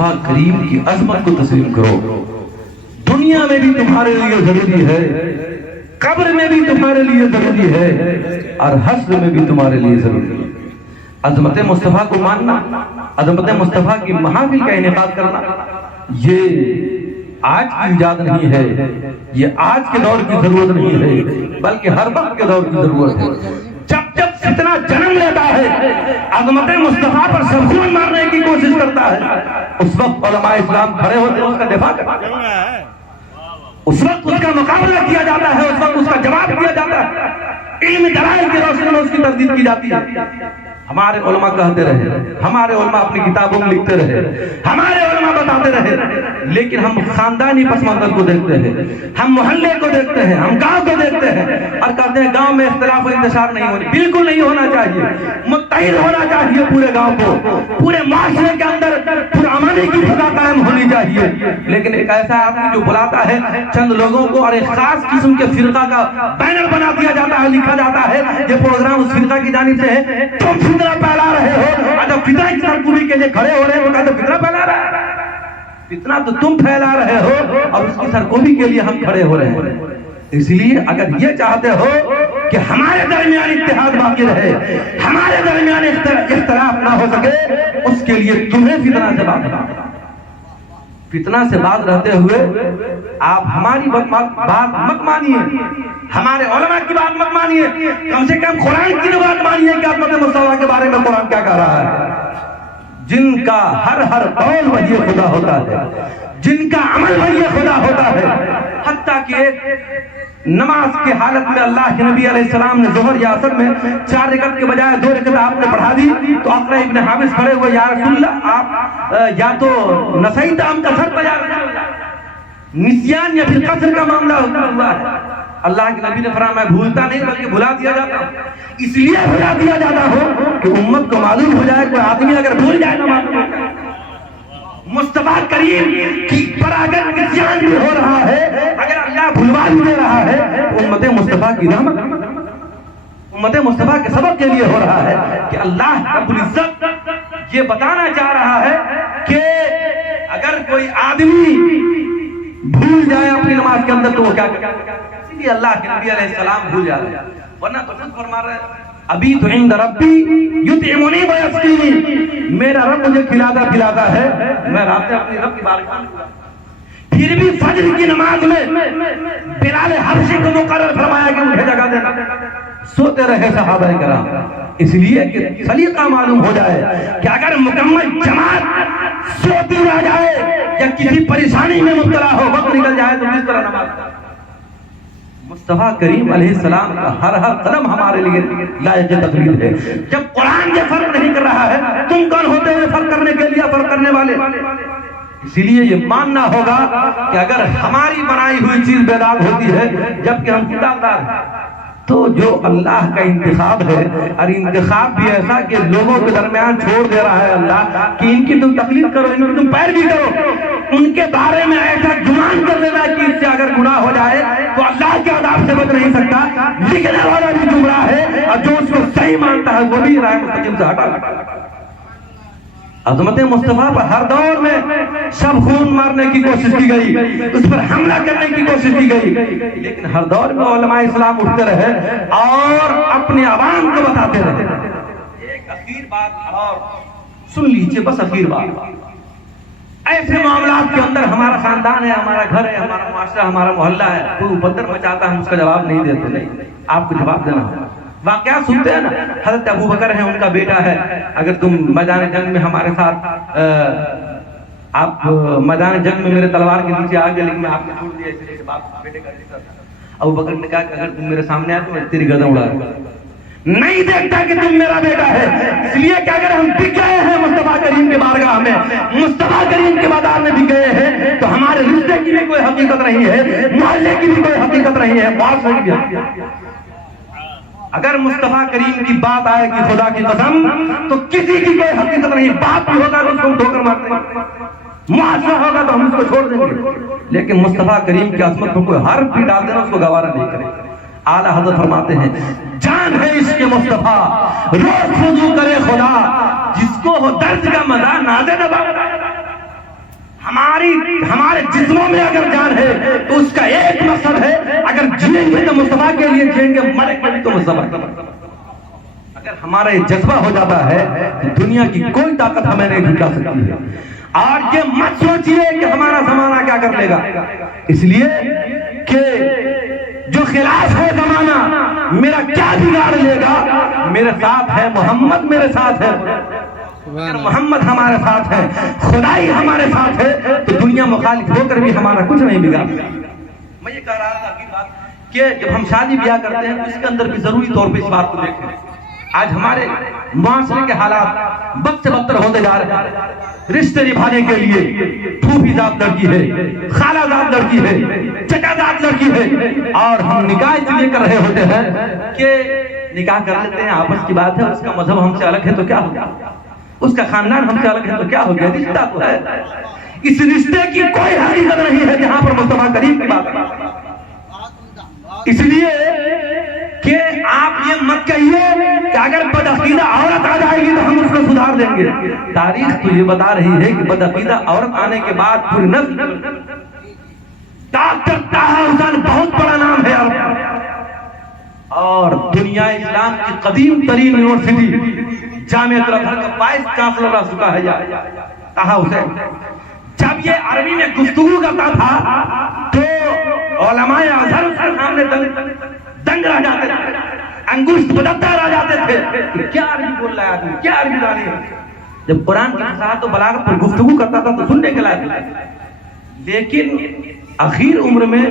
مصطفیٰ کریم کی عظمت کو تسلیم کرو. دنیا میں بھی تمہارے لیے ضروری ہے, قبر میں بھی تمہارے لیے ضروری ہے, اور حشر میں بھی تمہارے لیے ضروری ہے. عظمت مصطفیٰ کو ماننا, عظمت مصطفیٰ کی محافل کا انعقاد کرنا, یہ آج کی ایجاد نہیں ہے, یہ آج کے دور کی ضرورت نہیں ہے, بلکہ ہر وقت کے دور کی ضرورت ہے. جب جب فتنہ جنم لیتا ہے, عظمت مصطفیٰ پر سرخون مارنے کی کوشش کرتا ہے, اس وقت علماء اسلام کھڑے ہوتے ہیں, اس کا دفاع کرتے ہیں, اس وقت اس کا مقابلہ کیا جاتا ہے, اس وقت اس کا جواب دیا جاتا ہے, علم دلائل کی روشنی میں اس کی تردید کی جاتی ہے. ہمارے علماء کہتے رہے, ہمارے علماء اپنی کتابوں میں لکھتے رہے, ہمارے علماء بتاتے رہے, لیکن ہم خاندانی پس منظر کو دیکھتے ہیں, ہم محلے کو دیکھتے ہیں, ہم گاؤں کو دیکھتے ہیں, اور کہتے ہیں گاؤں میں اختلاف و انتشار نہیں ہونا, بالکل نہیں ہونا چاہیے, متحد ہونا چاہیے پورے گاؤں کو, پورے معاشرے کے اندر پرامانی کی فضا قائم ہونی چاہیے. لیکن ایک ایسا آدمی جو بلاتا ہے چند لوگوں کو اور ایک خاص قسم کے فرقہ کا بینر بنا دیا جاتا ہے, لکھا جاتا ہے یہ پروگرام اس فرقہ کی جانب سے ہے, تم فتنہ پھیلا رہے ہو, اور جب فتنہ کی سرکوبی کے لیے کھڑے ہو رہے ہیں تو کہتے فتنہ پھیلا رہا ہے. فتنہ تو تم پھیلا رہے ہو اور اس کی سرکوبی کے لیے ہم کھڑے ہو رہے ہیں. اس لیے اگر یہ چاہتے ہو کہ ہمارے درمیان اتحاد باقی رہے, ہمارے درمیان اختلاف نہ ہو سکے, اس کے لیے تمہیں فتنہ سے بات کرنا. فتنہ سے بات رہتے ہوئے آپ ہماری بات مت مانیے, ہمارے علماء کی بات مت مانیے, کم سے کم قرآن کی بات مانیے کہ عظمت مصطفیٰ کے بارے میں قرآن کیا کہہ رہا ہے. جن کا ہر قول وحی خدا ہوتا ہے, جن کا عمل وحی خدا ہوتا ہے, حتیٰ کہ نماز کی حالت میں اللہ کے نبی علیہ السلام نے ظہر یا عصر میں 4 رکعت کے بجائے 2 رکعت آپ نے پڑھا دی, تو اقرا ابن حابس کھڑے ہوئے, یا رسول اللہ آپ یا تو نسیت ام کسرت یا رسول اللہ, نسیان یا پھر قصر کا معاملہ ہوا ہے. اللہ کے نبی نے فرمایا میں بھولتا نہیں بلکہ بھلا دیا جاتا, اس لیے بھلا دیا جاتا ہو کہ امت کو معلوم ہو جائے, کوئی آدمی اگر بھول جائے نہ معلوم. مصطفیٰ کریم کی پر اگر نسیان بھی ہو رہا ہے, اگر اللہ بھلوا بھی دے رہا ہے, تو امت مصطفیٰ کی رحمت, امت مصطفیٰ کے سبب کے لیے ہو رہا ہے کہ اللہ رب العزت یہ بتانا چاہ رہا ہے کہ اگر کوئی آدمی بھول جائے اپنی نماز کے اندر تو وہ کیا کرے. اسی لیے اللہ کے نبی علیہ السلام بھول جاتے ہیں, ورنہ تو خود فرما رہے ہیں ابھی تو عند ربی یطعمنی ویسقینی, میرا رب مجھے کھلاتا ہے, میں رات میں اپنی رب کی بارگاہ میں. پھر بھی فجر کی نماز میں بلال حبشی کو مقرر فرمایا کہ مجھے جگہ دینا, سوتے رہے صحابہ کرام, اس لیے کہ سلیقہ معلوم ہو جائے کہ اگر مکمل جماعت سوتی رہ جائے یا کسی پریشانی میں مبتلا ہو, وقت نکل جائے تو کس طرح نماز. مصطفیٰ کریم علیہ السلام کا ہر قدم ہمارے لیے لائق تقلید ہے. جب قرآن یہ فرق نہیں کر رہا ہے, تم کون ہوتے ہیں فرق کرنے کے لیے, فرق کرنے والے. اسی لیے یہ ماننا ہوگا کہ اگر ہماری بنائی ہوئی چیز بیدار ہوتی ہے جبکہ ہم کتابدار ہیں, تو جو اللہ کا انتخاب ہے, اور انتخاب بھی ایسا کہ لوگوں کے درمیان چھوڑ دے رہا ہے اللہ کہ ان کی تم تقلید کرو, ان کی تم پیروی کرو, ان کے بارے میں ایسا گمان کر دینا کہ اس سے اگر گناہ ہو جائے تو اللہ کے عذاب سے بچ نہیں سکتا. لکھنے والا بھی گمراہ ہے اور جو اس کو صحیح مانتا ہے وہ بھی راہ مستقیم سے ہٹا. عظمت مصطفیٰ پر ہر دور میں سب خون مارنے کی کوشش کی گئی, اس پر حملہ کرنے کی کوشش کی گئی, لیکن ہر دور میں علماء اسلام اٹھتے رہے اور اپنے عوام کو بتاتے رہے. ایک اخیر بات اور سن لیجئے, بس اخیر بات. ایسے معاملات کے اندر ہمارا خاندان ہے, ہمارا گھر ہے, ہمارا معاشرہ, ہمارا محلہ ہے, کوئی اپدر مچاتا ہے, ہم اس کا جواب نہیں دیتے. نہیں, آپ کو جواب دینا ہوگا. واقعات سنتے ہیں نا, حضرت ابو بکر ہے, ان کا بیٹا ہے, اگر تم میدان جنگ میں ہمارے ساتھ آپ میدان جنگ میں میرے تلوار کے نیچے آ گئے لیکن میں آپ نے چھوڑ دیا, اس لیے باپ بیٹے کا رشتہ تھا. ابو بکر نے کہا کہ اگر تم میرے سامنے آئے تو میں تیری گردن اڑا دوں گا, نہیں دیکھتا کہ تم میرا بیٹا ہے. اس لیے کہ اگر ہم بک گئے ہیں مصطفیٰ کریم کے بارگاہ میں, مصطفیٰ کریم کے بازار میں بک گئے ہیں, تو ہمارے رشتے کی بھی کوئی حقیقت نہیں ہے, محلے کی بھی کوئی حقیقت نہیں ہے, معاشرے کی بھی حقیقت. اگر مصطفیٰ کریم کی بات آئے گی خدا کی قسم تو کسی کی کوئی حقیقت نہیں. باپ بھی ہوگا تو اس کو ٹھوکر مارتے ہیں, معاشرہ ہوگا تو ہم اس کو چھوڑ دیں گے, لیکن مصطفیٰ کریم کی عظمت کو کوئی حرف بھی ڈال دینا اس کو گوارا نہیں کرے. اعلیٰ حضرت فرماتے ہیں جان ہے عشق مصطفیٰ روز خضوع کرے خدا, جس کو ہو درد کا مزہ نازے نبا. ہمارے جسموں میں اگر جان ہے تو اس کا ایک مقصد ہے، اگر جیئیں گے تو مصطفیٰ کے لیے جیئیں گے، مریں گے تو مصطفیٰ۔ اگر ہمارا یہ جذبہ ہو جاتا ہے تو دنیا کی کوئی طاقت ہمیں نہیں جھٹلا سکتی ہے۔ اور یہ مت سوچئے کہ ہمارا زمانہ کیا کر لے گا، اس لیے کہ جو خلاف ہے زمانہ میرا کیا بگاڑ لے گا، میرے ساتھ ہے محمد، میرے ساتھ ہے محمد، ہمارے ساتھ ہے خدائی، ہمارے ساتھ ہے، تو دنیا مخالف ہو کر بھی ہمارا کچھ نہیں بگاڑ۔ میں یہ کہہ رہا تھا کہ بات کہ جب ہم شادی بیاہ کرتے ہیں تو اس کے اندر بھی ضروری طور پہ اس بات کو دیکھیں۔ آج ہمارے معاشرے کے حالات بد سے بدتر ہوتے جا رہے ہیں۔ رشتے نبھانے کے لیے پھوپھی ذات لڑکی ہے، خالہ ذات لڑکی ہے، چچا ذات لڑکی ہے، اور ہم نکاح اس لیے کر رہے ہوتے ہیں کہ نکاح کر لیتے ہیں، آپس کی بات ہے، اس کا مذہب ہم سے الگ ہے تو کیا ہو گیا، اس کا خاندان ہم سے الگ ہے تو کیا ہو گیا، رشتہ تو ہے۔ اس رشتے کی کوئی حقیقت نہیں ہے جہاں پر مصطفیٰ کریم کی بات ہے۔ اس لیے کہ آپ یہ مت کہیے کہ اگر بدعقیدہ عورت آ جائے گی تو ہم اس کو سدھار دیں گے۔ تاریخ تو یہ بتا رہی ہے کہ بدعقیدہ عورت آنے کے بعد پوری نسل، ڈاکٹر طاہر حسین بہت بڑا نام ہے اور دنیا اسلام کی قدیم ترین یونیورسٹی جامعہ الازہر کا وائس چانسلر رہ چکا ہے طاہر حسین۔ جب یہ عربی میں گفتگو کرتا تھا تو علماء ازہر اس کے سامنے دنگ رہ جاتے تھے، انگشت بدتا رہ جاتے تھے کہ کیا عربی بول رہا ہے آدمی، کیا عربی جانی ہے۔ جب قرآن کی فصاحت و بلاغت پر گفتگو کرتا تھا تو سننے کے لائق تھا، لیکن اخیر عمر میں